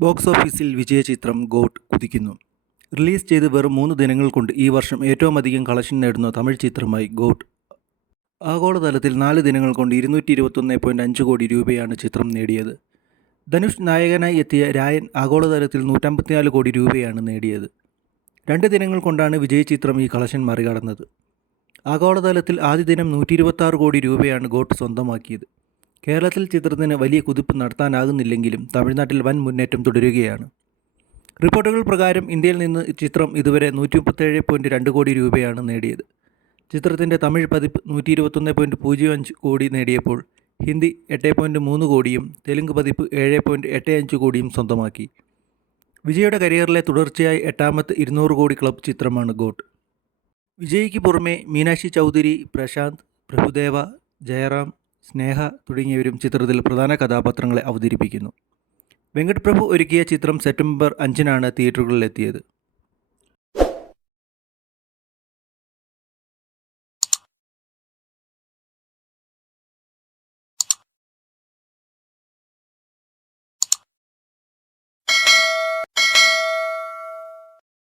Box ഓഫീസിൽ വിജയ ചിത്രം got കുതിക്കുന്നു. Release ചെയ്ത് വെറും മൂന്ന് ദിനങ്ങൾ കൊണ്ട് ഈ വർഷം ഏറ്റവും അധികം കളക്ഷൻ നേടുന്ന തമിഴ് ചിത്രമായി ഗോട്ട്. ആഗോളതലത്തിൽ നാല് ദിനങ്ങൾ കൊണ്ട് ഇരുന്നൂറ്റി ഇരുപത്തൊന്ന് പോയിന്റ് അഞ്ച് കോടി രൂപയാണ് ചിത്രം നേടിയത്. ധനുഷ് നായകനായി എത്തിയ രായൻ ആഗോളതലത്തിൽ നൂറ്റമ്പത്തിനാല് കോടി രൂപയാണ് നേടിയത്. രണ്ട് ദിനങ്ങൾ കൊണ്ടാണ് വിജയ് ചിത്രം ഈ കളക്ഷൻ മറികടന്നത്. ആഗോളതലത്തിൽ ആദ്യ ദിനം നൂറ്റി കോടി രൂപയാണ് ഗോട്ട് സ്വന്തമാക്കിയത്. കേരളത്തിൽ ചിത്രത്തിന് വലിയ കുതിപ്പ് നടത്താനാകുന്നില്ലെങ്കിലും തമിഴ്നാട്ടിൽ വൻ മുന്നേറ്റം തുടരുകയാണ്. റിപ്പോർട്ടുകൾ പ്രകാരം ഇന്ത്യയിൽ നിന്ന് ചിത്രം ഇതുവരെ നൂറ്റി മുപ്പത്തേഴ് പോയിന്റ് രണ്ട് കോടി രൂപയാണ് നേടിയത്. ചിത്രത്തിന്റെ തമിഴ് പതിപ്പ് നൂറ്റി ഇരുപത്തൊന്ന് പോയിന്റ് പൂജ്യം അഞ്ച് കോടി നേടിയപ്പോൾ ഹിന്ദി എട്ട് പോയിന്റ് മൂന്ന് കോടിയും തെലുങ്ക് പതിപ്പ് ഏഴ് പോയിന്റ് എട്ട് അഞ്ച് കോടിയും സ്വന്തമാക്കി. വിജയുടെ കരിയറിലെ തുടർച്ചയായി എട്ടാമത്തെ ഇരുന്നൂറ് കോടി ക്ലബ് ചിത്രമാണ് ഗോട്ട്. വിജയ്ക്ക് പുറമെ മീനാക്ഷി ചൗധരി പ്രശാന്ത് പ്രഭുദേവ ജയറാം സ്നേഹ തുടങ്ങിയവരും ചിത്രത്തിൽ പ്രധാന കഥാപാത്രങ്ങളെ അവതരിപ്പിക്കുന്നു. വെങ്കട്ട് പ്രഭു ഒരുക്കിയ ചിത്രം സെപ്റ്റംബർ അഞ്ചിനാണ് തിയേറ്ററുകളിലെത്തിയത്.